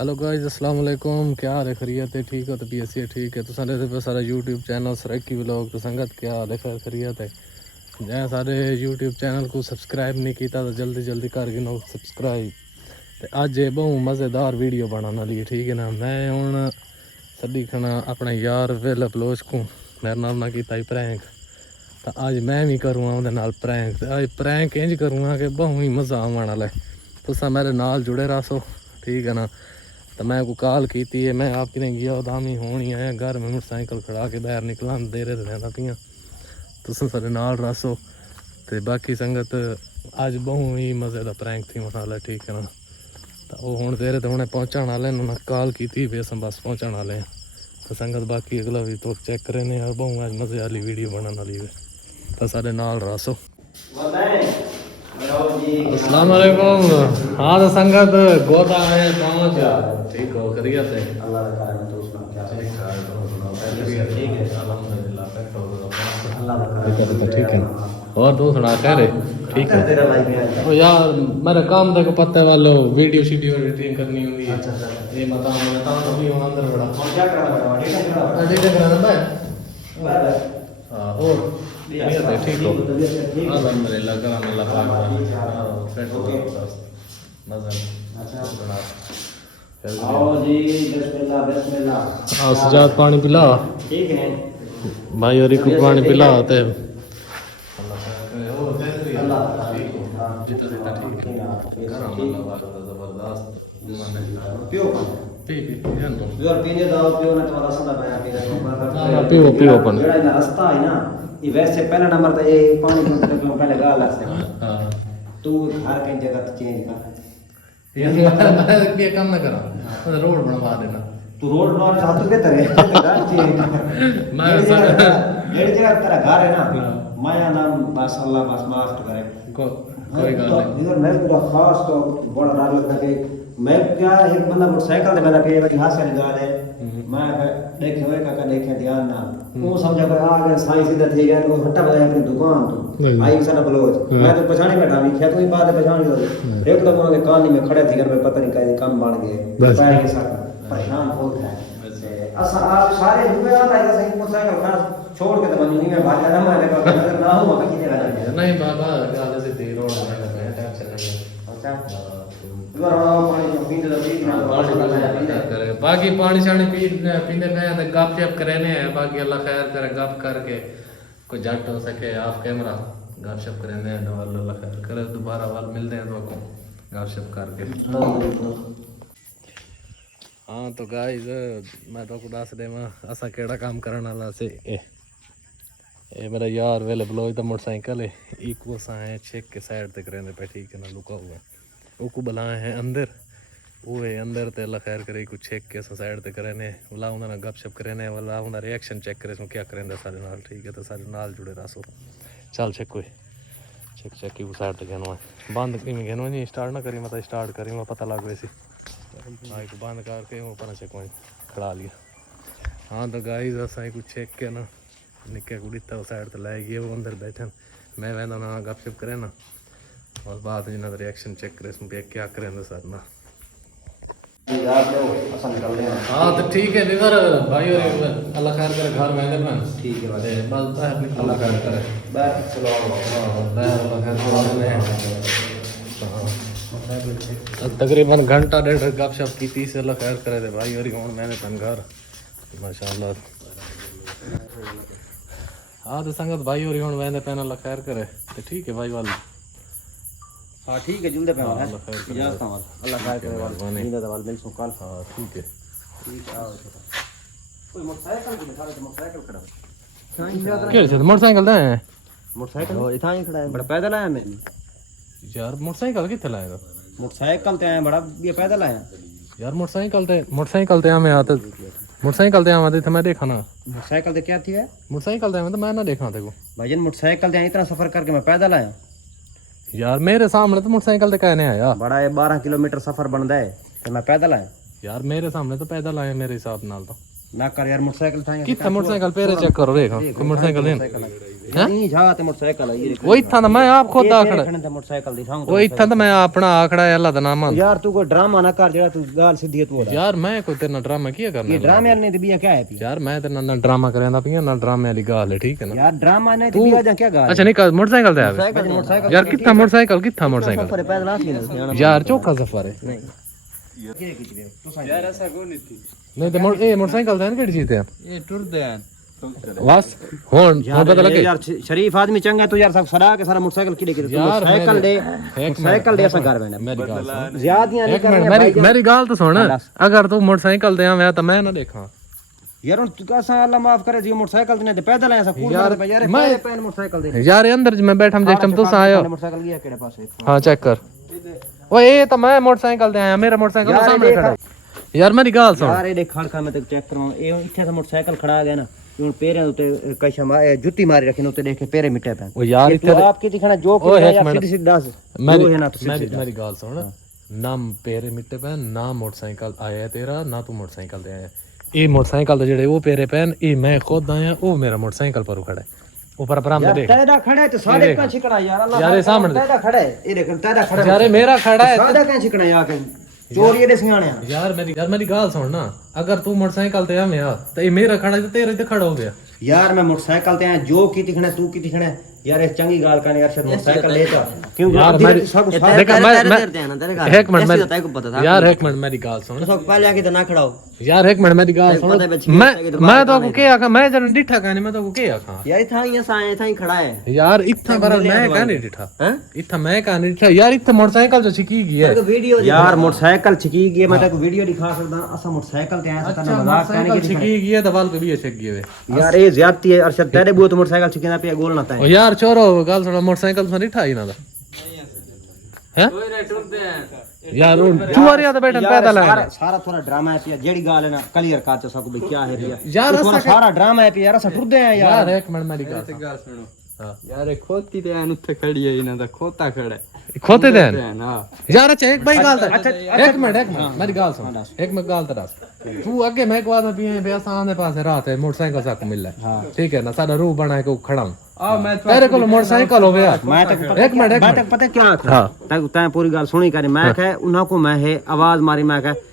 Hello guys, अस्सलाम वालेकुम। क्या हाल है? खैरियत है? ठीक हो? तो पी है ठीक है। तो सारे पे सारा यूट्यूब चैनल सरक्की व्लॉग तो संगत क्या हाल है? खैरियत है? जै सारे यूट्यूब चैनल को सब्सक्राइब नहीं किया तो जल्दी जल्दी कर गिनो सब्सक्राइब। तो अज बहु मज़ेदार वीडियो बनाने लिए, ठीक है ना। मैं हूँ सदी खाना अपने यार वेल बलोच को मेरे नाम ना किया प्रैंक। तो अज मैं भी करूँगा उहदे नाल प्रैंक। तो अज प्रैंक इंज करूँगा कि बहु ही मज़ा आने वाला है। तुसा मेरे नाल जुड़े रहो, ठीक है ना। तो मैं को कॉल की है, मैं आप कितने गया उदामी होनी आया घर में मोटरसाइकिल खड़ा के बाहर निकला दे रहे रहना पियाँ तुम सारे नाल रसो। तो बाकी संगत अज बहु ही मज़े का प्रैंक थी वाला, ठीक है ना। तो वो हूँ देर तो उन्हें पहुँचा वाले उन्हें कॉल की थी बस हम बस पहुँचने वाले हैं। तो संगत बाकी अगला भी तो चेक करे ने और बहु अज मज़े वाली वीडियो बनाने वाली है। तो सारे नाल रसो। अस्सलाम वालेकुम। हाँ तो संगत गोदा है पहुँच, ठीक हो? खैरियत है? अल्लाह का करम है। तो उसका क्या है? ठीक ठीक है अल्हम्दुलिल्लाह। अल्लाह का करम है। ठीक है। और तू सुना खैर है? ठीक है। तेरा भाई भी आया। ओ यार मेरा काम देखो पत्ते वालो वीडियो शीडियो एडिटिंग करनी होगी है। अच्छा ये बता मैं ता तो भी हूं अंदर बड़ा और क्या करना है? एडिटिंग करना है। एडिटिंग कराना है। बस हां और ठीक हो? अल्हम्दुलिल्लाह करम अल्लाह पाक का। ओके नजर अच्छा आओ जी। बिस्मिल्लाह बिस्मिल्लाह। आओ सजाद पानी पिला ठीक है भाई और को पानी पिला ते अल्लाह का ठीक है। हां जबरदस्त पियो यार पीने दाओ पियो ना तुम्हारा सदा पाया पीने पियो पियो अपन जेड़ा इना रास्ता है ना ये वैसे पहला नंबर तो ये पानी को पहले गाल है। हां तू हर कहीं जगह चेंज कर ये काम ना करा रोड बनवा देना। तू रोड बनवा चाहता है तेरे घर चेंज मैं जेड़ी जगह तेरा घर है ना माया नाम बस अल्लाह बस माफ करे कोई गल नहीं। इधर मैं पूरा खास तो बड़ा डर लगता है कि मैं क्या एक बंदा मोटरसाइकिल से मेरा कई बार हाथ से निकाल है मैं देखे हुए का देखे ध्यान ना वो समझा कर आ गए साईं सीधा थी गए वो हट्टा बजाया अपनी दुकान तो आई सन बलोच मैं तो पहचाने बैठा भी क्या कोई बात है पहचान लो एक तो वहां कहानी में खड़े थे घर में पता नहीं कैसे काम बन गए पैर के साथ परेशान हो गया असा आप सारे रुपए आता है सही मोटरसाइकिल ना छोड़ के तो बनी में भाग जाना मैं अगर ना हो मैं कितने वाला नहीं बाबा गाल से दे रोड बनेगा मैं टेंशन नहीं है। अच्छा इधर आओ पानी जो पीने दो पी ना करे बाकी पानी शानी पीने में तो गप शप करने हैं। बाकी अल्लाह खैर करे गप करके कोई जट हो सके ऑफ कैमरा गप शप करने हैं। अल्लाह खैर करे दोबारा वाल मिलते हैं तो को गप शप करके। हाँ तो गाइस मैं तो दस देवा असा केड़ा काम करने वाला से ए मेरा यार वेले ब्लोज दा मोटरसाइकिल है इको सा है चेक के साइड तक रहने पे, ठीक है ना। लुका हुआ ओको बुलाए हैं अंदर वो है अंदर ते अल्लाह खैर करे कुछ चेक के साइड तक रहने वाला उन्होंने गपशप करने वाला उन्होंने रिएक्शन चेक करे क्या करें सारे नाल, ठीक है। तो सारे नाल जुड़े रहो। चल चेक कोई चेक चेक की साइड तक कहना बंद कि कहना नहीं स्टार्ट ना करी मतलब स्टार्ट करी मैं पता लग वैसे माइक बंद करके वो पर चेक खड़ा लिया। हाँ तो गाइस असा कुछ चेक के ना निके कुड़ीता उस साइड तो लै गए वो अंदर बैठे मैं वह ना गपशप करे ना और बाद जिन्होंने रिएक्शन चेक करे इसमें क्या करें सर ना। हाँ तो ठीक है निधर भाई और अल्लाह खैर करे घर में बन ठीक है भाई बस अल्लाह खैर करे बैठ चलो तकरीबन घंटा डेढ़ गपशप की 30 अल्लाह खैर करे थे भाई और हूँ मैंने तन घर माशाल्लाह। हाँ तो संगत भाई और हूँ वैसे पैन अल्लाह खैर करे तो ठीक है भाई वाल हां ठीक है जुल्दे पे है अल्लाह खैर करे इजाजत वाल अल्लाह खैर करे वाल नींद वाल मिल सो कल। हाँ ठीक है आओ कोई मोटरसाइकिल को दिखा दे मोटरसाइकिल खड़ा क्या है मोटरसाइकिल दा है मोटरसाइकिल वो इथा ही खड़ा है बड़ा पैदल आया मैं यार मोटरसाइकिल किथे लाएगा मोटरसाइकिल ते आया बड़ा ये पैदल आया यार मोटरसाइकिल ते हमें आते मोटरसाइकिल ते आते थे मैं देखा ना मोटरसाइकिल ते क्या थी है मोटरसाइकिल ते मैं ना देखा थे को भाईजान मोटरसाइकिल ते इतना सफर करके मैं पैदल आया यार मेरे सामने तो मोटरसाइकिल ते कहने आया बड़ा है 12 किलोमीटर सफर बनदा है तो मैं पैदल आया यार मेरे सामने तो पैदल आए मेरे हिसाब नाल तो ना कर यार मोटरसाइकिल था कितना मोटरसाइकिल पेरे चेक करो देखो मोटरसाइकिल नहीं जा ते मोटरसाइकिल आई वो इत्थां दा मैं आप खुद आखड़ा खड़े ते मोटरसाइकिल दी थां वो इत्थां दा मैं अपना आखड़ा है अल्लाह दा नाम है यार तू कोई ड्रामा ना कर जेड़ा तू गाल सीधी है तू यार मैं कोई तेरे नाल ड्रामा किया करना ये ड्रामे वाले ने ते बिया क्या है पिया यार मैं तेरे नाल ड्रामा करदा पिया ना ड्रामे वाली गाल है ठीक है ना यार ड्रामा ने ते बिया जा क्या गाल अच्छा नहीं मोटरसाइकिल ते आवे मोटरसाइकिल यार कित्था मोटरसाइकिल पर पैदल आ सी यार चौका सफर है नहीं यार ऐसा को नहीं थी नहीं तो मोटरसाइकिल ते केड़ी चीज ते ये टुरदे हैं बस हुन पता लगे यार शरीफ आदमी चंगा तू यार सब सड़ा के सारा मोटरसाइकिल किडे के साइकिल दे ऐसा कर बैठा मेरी गाल सुन ज्यादा नहीं करनी मेरी गाल तो सुन अगर तू मोटरसाइकिल ते आवे तो मैं ना देखा यार तू कैसा अल्लाह माफ करे जी मोटरसाइकिल ने ते पैदल ऐसा कूद यार यार मैं पैन मोटरसाइकिल दे यार अंदर मैं बैठा जिस टाइम तू आयो मोटरसाइकिल गया केड़े पासे हां चेक कर ओए ये तो मैं मोटरसाइकिल ते आया मेरा मोटरसाइकिल तो सामने खड़ा यार मेरी गाल सुन यार ये खड़का मैं ते चेक करवाऊं ये इथे से मोटरसाइकिल खड़ा गया ना ਹੁਣ ਪੈਰਾਂ ਉੱਤੇ ਕਸ਼ਮ ਜੁੱਤੀ ਮਾਰੀ ਰੱਖੀ ਨੇ ਉੱਤੇ ਦੇਖ ਕੇ ਪੈਰੇ ਮਿੱਟੇ ਪੈਣ ਉਹ ਯਾਰ ਇੱਥੇ ਆਪ ਕੀ ਦਿਖਣਾ ਜੋ ਕਿ ਯਾਰ ਸਿੱਧੀ ਸਿੱਧੀ ਦੱਸ ਮੇਰੀ ਗੱਲ ਸੁਣ ਨਾ ਪੈਰੇ ਮਿੱਟੇ ਪੈਣ ਨਾ ਮੋਟਰਸਾਈਕਲ ਆਇਆ ਤੇਰਾ ਨਾ ਤੂੰ ਮੋਟਰਸਾਈਕਲ ਤੇ ਆਇਆ ਇਹ ਮੋਟਰਸਾਈਕਲ ਦੇ ਜਿਹੜੇ ਉਹ ਪੈਰੇ ਪੈਣ ਇਹ ਮੈਂ ਖੁਦ ਆਇਆ ਉਹ ਮੇਰਾ ਮੋਟਰਸਾਈਕਲ ਪਰ ਖੜਾ ਹੈ ऊपर पर हमने देख तेरा खड़ा है तो साढ़े का छिकना यार अल्लाह यार ये सामने तेरा खड़ा है ये देख तेरा खड़ा यार मेरा खड़ा है साढ़े का छिकना यार कहीं चोरी दे सियाने यार मेरी गाल सुन ना अगर तू मोटरसाइकिल ते आवे तो ये मेरा खड़ा है तेरे ते खड़ा हो गया यार मैं मोटरसाइकिल ते आया जो की दिखना तू की दिखना यार एक चंगी गाल का यार मोटरसाइकिल ले जा क्यों यार एक मिनट मेरी गाल सुन सब पहले आके तो ना खड़ा हो यार एक मिनट मेरी गाल सुन मैं तो को के आखा मैं जन डिठा काने मैं तो को के आखा यार इथा ही साए इथा ही खड़ा है यार इथा पर मैं काने डिठा हैं इथा मैं काने डिठा यार इथा मोटरसाइकिल जो छिकी गई है वीडियो यार मोटरसाइकिल छिकी गई मैं तेको वीडियो दिखा सकदा असा मोटरसाइकिल ते आया था मजाक करने की छिकी गई है दवाल पे भी छिक गई है यार ये ज्यादती है अरशद तेरे बहुत मोटरसाइकिल छिकना पे गोल ना था यार छोरो गाल सुन मोटरसाइकिल से डिठा ही ना हैं यार चुवारिया तो बैठन पैदल है सारा थोड़ा ड्रामा है पिया जेडी गाल है ना क्लियर कर तो सब क्या है पिया यार सारा ड्रामा है पिया यार असा टुरदे हैं यार एक मिनट मेरी गाल सुनो हां यार खोती ते एन उत्थे खड़ी है इना दा खोता खड़ा है खोते देन यार अच्छा एक भाई गाल अच्छा एक मिनट मेरी गाल सुन एक मिनट गाल तरस तू आगे मैं को आदमी पिए पे सामने पास रात है मोटरसाइकिल सा मिल है ठीक है ना सारा रूह बना के खड़ा हूं आ मैं तेरे को मोटरसाइकिल हो गया मैं तक एक मिनट पता क्या हां तै पूरी गाल सुनी कर मैं कह उना को मैं है आवाज मारी मैं कह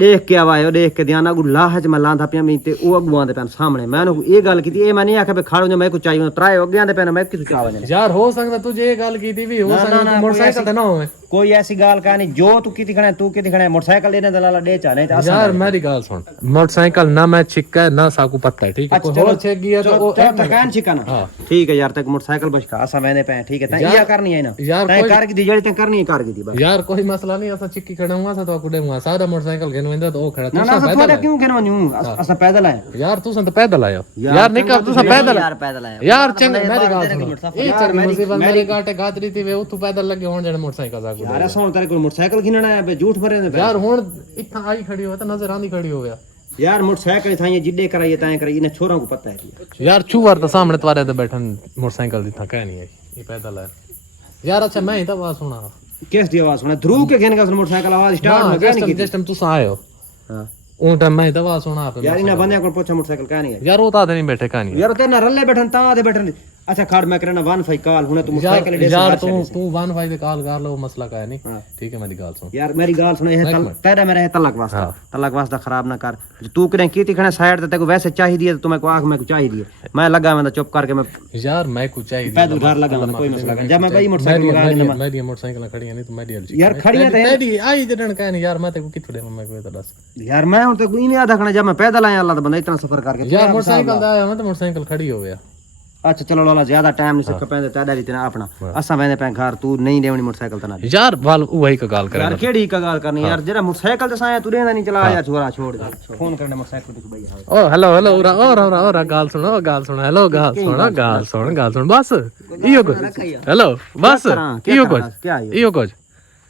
देख के आवायो देख के ध्यान अगू लाहज मैं लांदा पिया मी ते ओ अगुआं दे पैन सामने मैं ये गल कीती ए मैं नहीं आखे पे खड़ो जो मैं को चाहिए त्राए अगुआं दे पैन मैं किस चावा यार हो सकदा तुझे ये गल कीती भी हो सकदा मोटरसाइकिल ते ना होवे कोई ऐसी गाल का नहीं जो तू की दिखना तू की दिखना मोटरसाइकिल लेने दलाला डे चा नहीं यार मेरी गाल सुन मोटरसाइकिल ना मैं छिक्का है ना साकू पत्ता है ठीक है चलो छेक गया तो वो कान छिका ना ठीक है यार तक मोटरसाइकिल बस का असा मैंने पे ठीक है ता या करनी है ना यार तै कर की दी जड़ी तै करनी है कर की दी बस यार कोई मसला नहीं असा चिक्की खड़ा हुआ तो कुडे हुआ सारा मोटरसाइकिल घेन वेंदा तो ओ खड़ा ना ना थोड़ा क्यों कहनो न्यू असा पैदल आए यार तू संत पैदल आयो यार नहीं कर तू सब पैदल यार पैदल आए यार चंग मेरी गाल सुन ए चंग मुसीबत मेरे गाटे गातरी थी वे तू पैदल लगे होन जने मोटरसाइकिल सा यार ऐसा होन तेरे को मोटरसाइकिल घिनना है बे झूठ भरे ने यार हुन इथा आई खड़ी हो तो नजर आंदी खड़ी हो गया यार मोटरसाइकिल था ये जिड्डे कराइए ताए कराइए इने छोरों को पता है यार चुवार तो सामने तुम्हारे तो बैठन मोटरसाइकिल दिथा कह नहीं है ये पैदल है यार अच्छा मैं ही तो आवाज सुना किस दी आवाज सुना ध्रुव के घेन का मोटरसाइकिल आवाज स्टार्ट में क्या नहीं जिस टाइम तू आए हो हां उन टाइम मैं दवा सुना पे यार इना बंदे को पूछा मोटरसाइकिल का नहीं है यार वो तो नहीं बैठे का नहीं यार तेरे ना रल्ले बैठन ता आधे बैठन अच्छा खड़ मैं करना 1 कॉल हुने तू मोटरसाइकिल दे यार तू 1 पे कॉल कर लो मसला का है नहीं ठीक है मेरी गाल सुन यार मेरी गाल सुन ये तेरा मेरा है तलक वास्ता खराब ना कर तू करे की तिखना साइड ते को वैसे चाहिए तो मैं को आंख में को चाहिए मैं लगा मैं चुप करके मैं यार मैं को चाहिए पैदल घर लगा कोई मसला नहीं जब मैं भाई मोटरसाइकिल लगा देना मेरी मोटरसाइकिल खड़ी है नहीं तो मेरी यार खड़ी है तेरी आई जडन का नहीं यार मैं ते को किथु दे मैं को तो दस यार मैं हूं तो कोई नहीं आधा खना जब मैं पैदल आया अल्लाह दा बंदा इतना सफर करके यार मोटरसाइकिल दा आया मैं तो मोटरसाइकिल खड़ी हो गया अच्छा चलो लाला ज्यादा टाइम नहीं सक पैंदे तादा भी तेना अपना असा वेंदे पे घर तू नहीं देवनी मोटरसाइकिल तना यार वाल वही का गाल करे यार केड़ी का गाल करनी यार जरा मोटरसाइकिल ते साया तू देना नहीं चला यार छोरा छोड़ फोन करने मोटरसाइकिल पे भैया ओ हेलो और गाल सुनो हेलो गाल सुन बस इयो कुछ हेलो बस इयो कुछ क्या इयो कुछ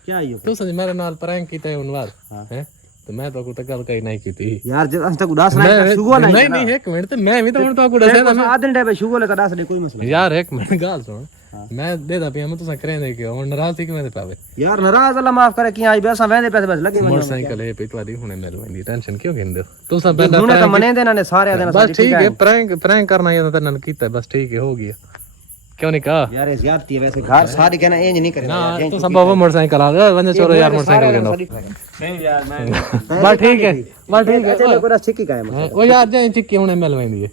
क्या इयो तू समझ मेरे नाल प्रैंक कीता है उनवार हैं ਤੇ ਮੈਂ ਤਾਂ ਕੋਈ ਗੱਲ ਕਹੀ ਨਹੀਂ ਕੀਤੀ यार जब आज तक उदास नहीं शुगो नहीं ਨਹੀਂ ਇੱਕ ਮਿੰਟ ਤੇ ਮੈਂ ਵੀ ਤਾਂ ਹੁਣ ਤੁਹਾਨੂੰ ਦੱਸਿਆ ਨਾ आधे डे पे शुगो ले कदा से कोई मसला ਯਾਰ ਇੱਕ ਮਿੰਟ ਗੱਲ ਸੁਣ मैं देदा पिया मैं तुसा करे दे के ਹੁਣ ਨਾਰਾਜ਼ ਸੀ ਕਿ ਮੈਂ ਤੇ ਪਾਵੇ यार नाराज अल्लाह माफ करे कि आज पैसा वेंदे पैसे बस लगे मोटरसाइकिल है पे तुम्हारी हुने मेरे वंदी टेंशन क्यों घेंदे तू सब बेटा हुने तो मने देना ने सारे देना बस ठीक है प्रैंक करना ये तो नन कीता बस ठीक है हो गया क्यों नहीं कहा यार ये ज्यादती है वैसे घर सारी कहना इंज नहीं करे ना तू सब बाबा मोटरसाइकिल आ गया वंदे छोरो यार मोटरसाइकिल के नहीं यार मैं बस ठीक है अच्छा मैं पूरा छिक्की का है ओ यार जे चिक्की हुने मिल वेंदी है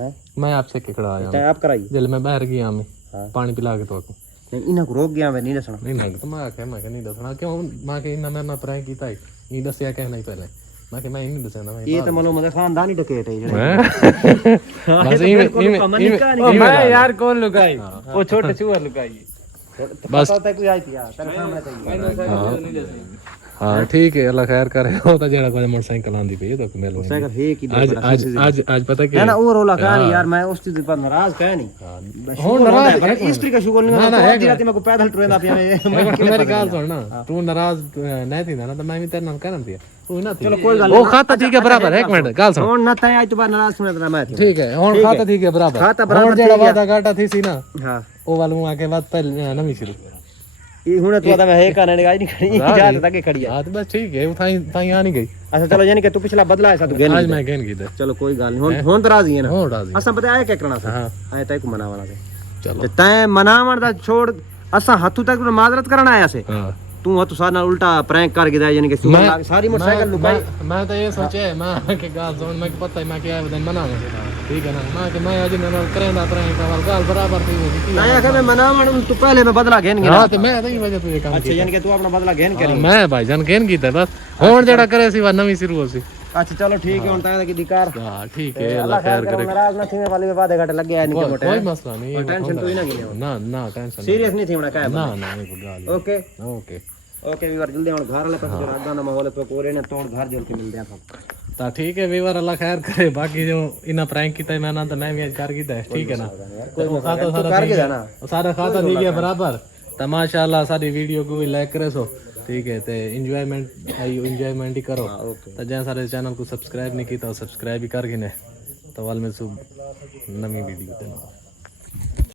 हैं मैं आपसे के खड़ा आया चाहे आप कराइए जल मैं बाहर गया मैं पानी पिला के तो को नहीं इना को रोक गया मैं नहीं दसना नहीं मैं तो मैं नहीं दसना क्यों मां के इना मेरे ना प्रैंक कीता है ये दसया क्या नहीं पहले मैं के मैं नहीं दसना मैं ये तो मालूम है खानदानी डकैत है जेड़े बस मैं यार कौन लुकाई वो छोटे चूहा लुकाई बस पता कोई आई थी यार तेरे सामने चाहिए हाँ ठीक है अल्लाह खैर करे हो तो जेड़ा कोई मोटरसाइकिल आंदी पे तो मिल साइकिल है कि आज पता क्या ना वो रोला का नहीं यार मैं उस चीज पर नाराज कह नहीं हो नाराज है हिस्ट्री का शुगर नहीं ना है रात में को पैदल ट्रेन पे मेरी गाल सुन ना तू नाराज नहीं थी ना तो मैं भी तेरे नाल करन दिया तू ना चलो कोई गल वो खाता ठीक है बराबर एक मिनट गाल सुन हुन ना तय आज तो बार नाराज सुने मैं ठीक है हुन खाता ठीक है बराबर खाता बराबर जेड़ा वादा घाटा थी सी ना हां ओ वालू आके बात पहले नवी शुरू ये हुने तो मैं है कहने आज नहीं खड़ी जात तक खड़ी है हां तो बस ठीक है उठाई ताई आ नहीं गई अच्छा चलो यानी कि तू पिछला बदला है सा तू आज मैं गेन की चलो कोई गल नहीं हुन तो राजी है ना हो राजी असा पता है क्या करना सा हां आए तय को मनावना से चलो तय मनावण दा छोड़ असा हथू तक माजरत करना आया से हां तू हथू सारा उल्टा प्रैंक करके दे यानी कि सारी मोटरसाइकिल लुकाई मैं तो ये सोचे मैं के गाल सुन मैं पता है मैं क्या बदन मना ठीक है ना मैं कि मैं आज मैं करेंदा प्रैंक वाल गाल बराबर थी वो मैं आखे मैं मनावण तू पहले मैं बदला घेन गया हां तो मैं तो ये वजह तो ये काम अच्छा यानी कि तू अपना बदला घेन करी मैं भाईजान गेन कीता बस हुन जेड़ा करे सी वा नवी शुरू हो सी अच्छा चलो ठीक है हुन तय की दिकार हां ठीक है अल्लाह खैर करे नाराज ना थी वाली वादे घाटे लग गया इनके मोटे कोई मसला नहीं टेंशन तो ही ना गिने ना ना टेंशन सीरियस नहीं थी होना का ना ना कोई गाल ओके ओके ओके वीवर जल्दी हुन घर वाले पास जो रात ना माहौल तो कोरे ने तोड़ घर जोड़ के मिलते हैं सब ता ठीक है वीवर अल्लाह खैर करे बाकी जो इना प्रैंक कीता मैं ना तो मैं भी आज कर कीता ठीक है ना कोई खाता कर के ना सारा खाता दी गया बराबर तो माशाल्लाह सारी वीडियो को भी लाइक करे सो ठीक है ते एंजॉयमेंट ही करो तो जहाँ सारे चैनल को सब्सक्राइब नहीं किया तो सब्सक्राइब ही कर गिने तो वाल में सुब नवी वीडियो